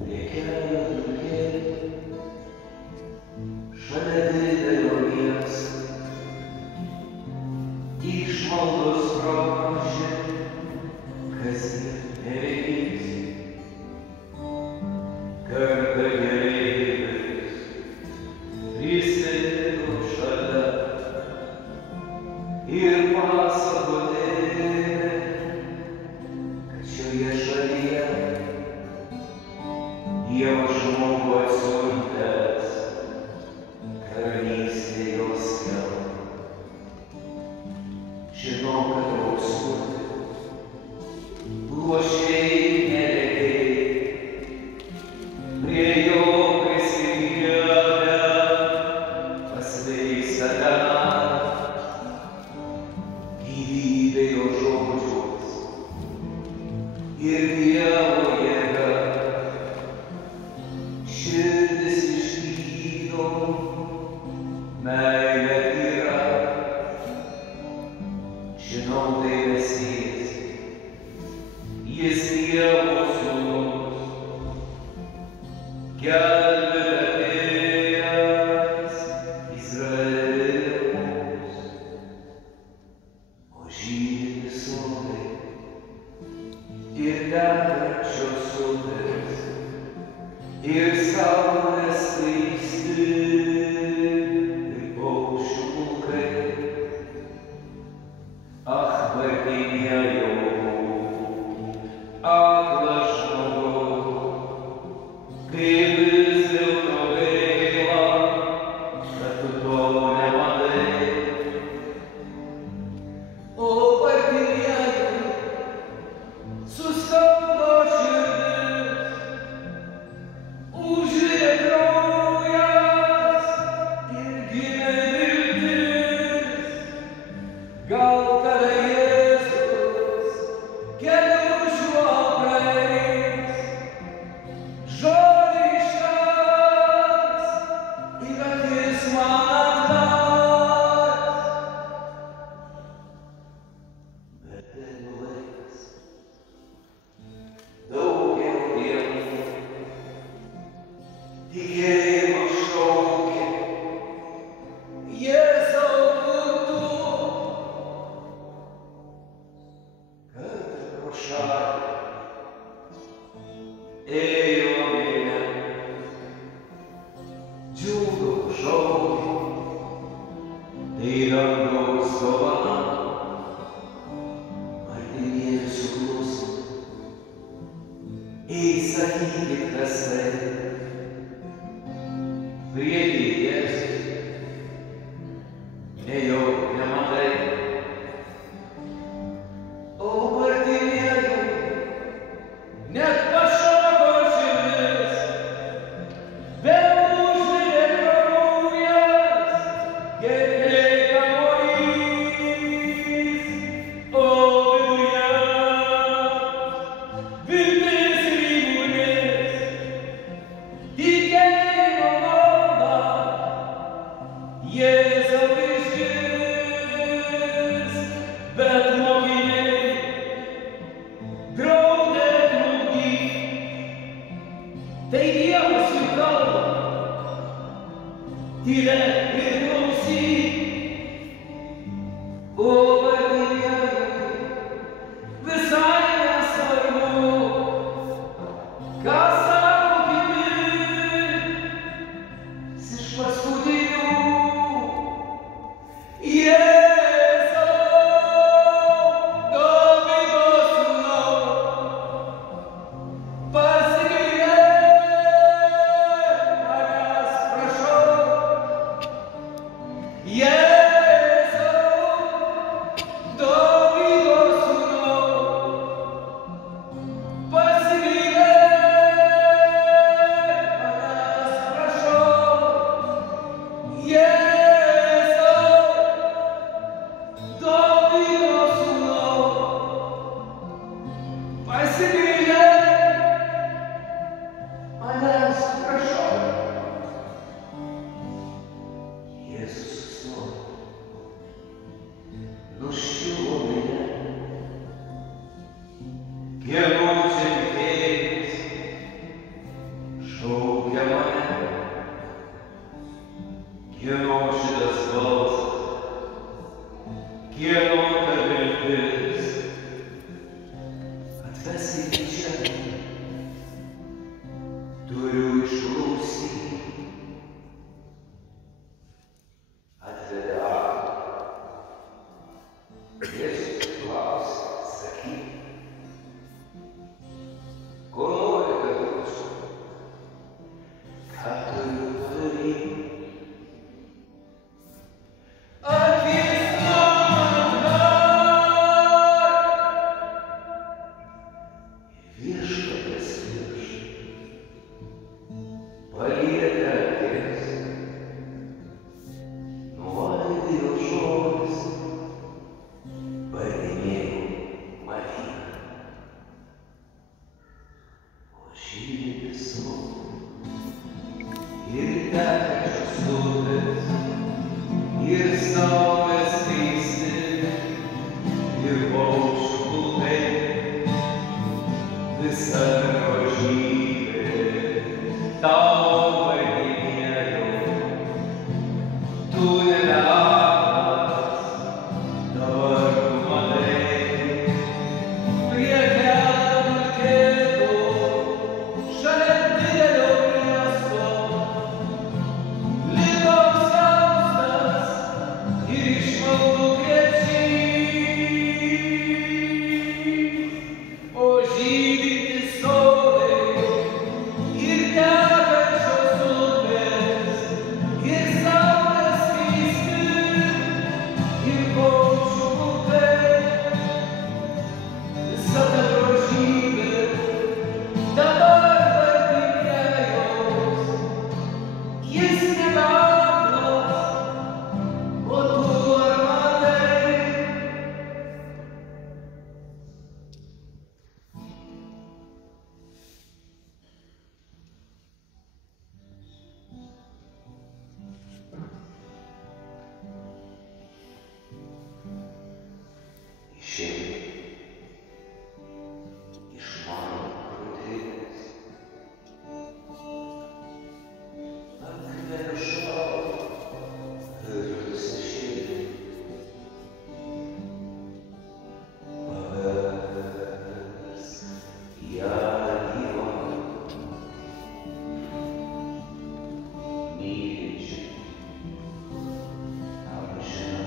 Prie kelio dulkė, šalia didelio miesto, išmaldos rožė, kasdien nereikės. Kartą keleivis prisėdo šalia ir pasakoti, kad šioje šalyje Dievo žmogų atsiuntęs karalystė jos skelbia. Žinau, kad raupsuoti, luošiai neregiai, prie jo prisikėlę pasveiks save. Gyvybė jo žodžiuos ir Dievo jėga širdis išgydo, meilė tyra. Žinau, tai Mesijas, jis Dievo sūnus, gelbėtojas Izraeliaus. O žydi sodai ir tekančios upės ir saulės skaisti ir paukščių pulkai. Ach, vargdieniejau, aklas žmogau, kaip vis dėlto gaila, kad tu to nematai. O vargdieniejau, suskaudo širdis, užlieja kraujas ir gimė viltis. Gal tada Jėzus keliu šiuo praeis, žodį ištars ir akis man atvers. Bet bėgo laikas, daugiau dienų, tikėjimo šaukė, Jėzau, kur tu? Kartą pro šalį ėjo minia, džiugo šaukė, tai dangaus dovana. Martinėlis sukluso, ei, sakykit, kas tai. Prieky Jėzus, nejau nematai. O Martinėliau, net pašoko kieno čia tikėjimas šaukia mane, kieno šitas balsas, kieno ta viltis, atveskite čia, turiu išklausyti. Atvedė aklą. Jėzus klausė, sakyk, ko nori, kad būčiau? Ką turiu padaryti? Akis man atverk! Viešpaties pirštai palietė akis. Nuolaidė jo žodis paėmėjo matyt. O žydintis ir tekančios upės, ir saulės keisti, ir paukščių pulkai, visa grožybė tavo vardinėjo. Tu nebeaklas, dabar tu matai, prie kelio dulkėtų, šalia didelio miesto, liko apsiaustas ir išmaldų krepšys. O žydintys sodai ir tekančios upės, ir saulės keisti, ir paukščių pulkai, visa ta grožybė dabar vardinėjos. Jis nebeaklas, o tu ar matai? Išeik iš mano krūtinės, atvežau virtusią širdį, paversk ją gyvą, mylinčią, amžiną.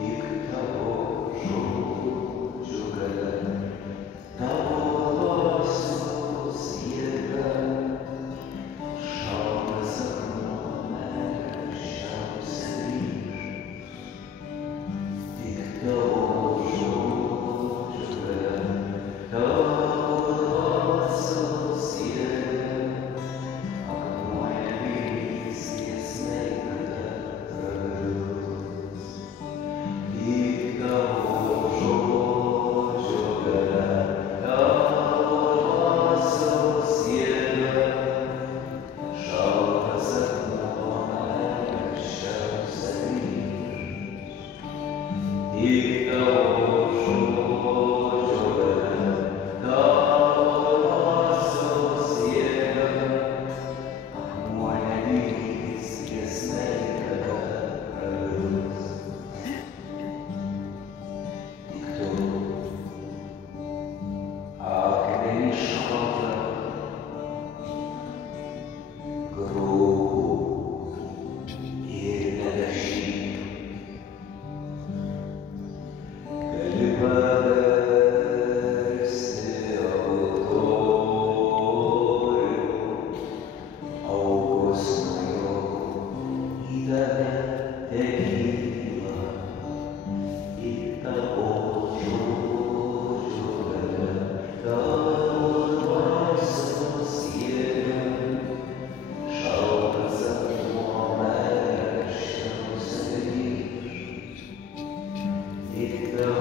Tik tavo žodžių galia, tavo dvasios jėga, šaltas akmuo meilės grįž. Tik tavo žodžių galia, tavo dvasios jėga, akmuo negrįs giesmei kada pravirus. Tik tavo žodžio galia, tavo dvasios jėga, šaltas akmuo karščiausia grįž. Tik tavo žodžio galia, tavo dvasios jėga, akmuo negrįs giesmei kada pravirus. Tik tu, akmenį šaltą, grubų ir nedažytą, gali paversti altorių, aukos nuo jo į tave tekyla. Tik tavo žodžio galia, tavo dvasios jėga, šaltas akmuo meilės karščiausia grįž. Tik tavo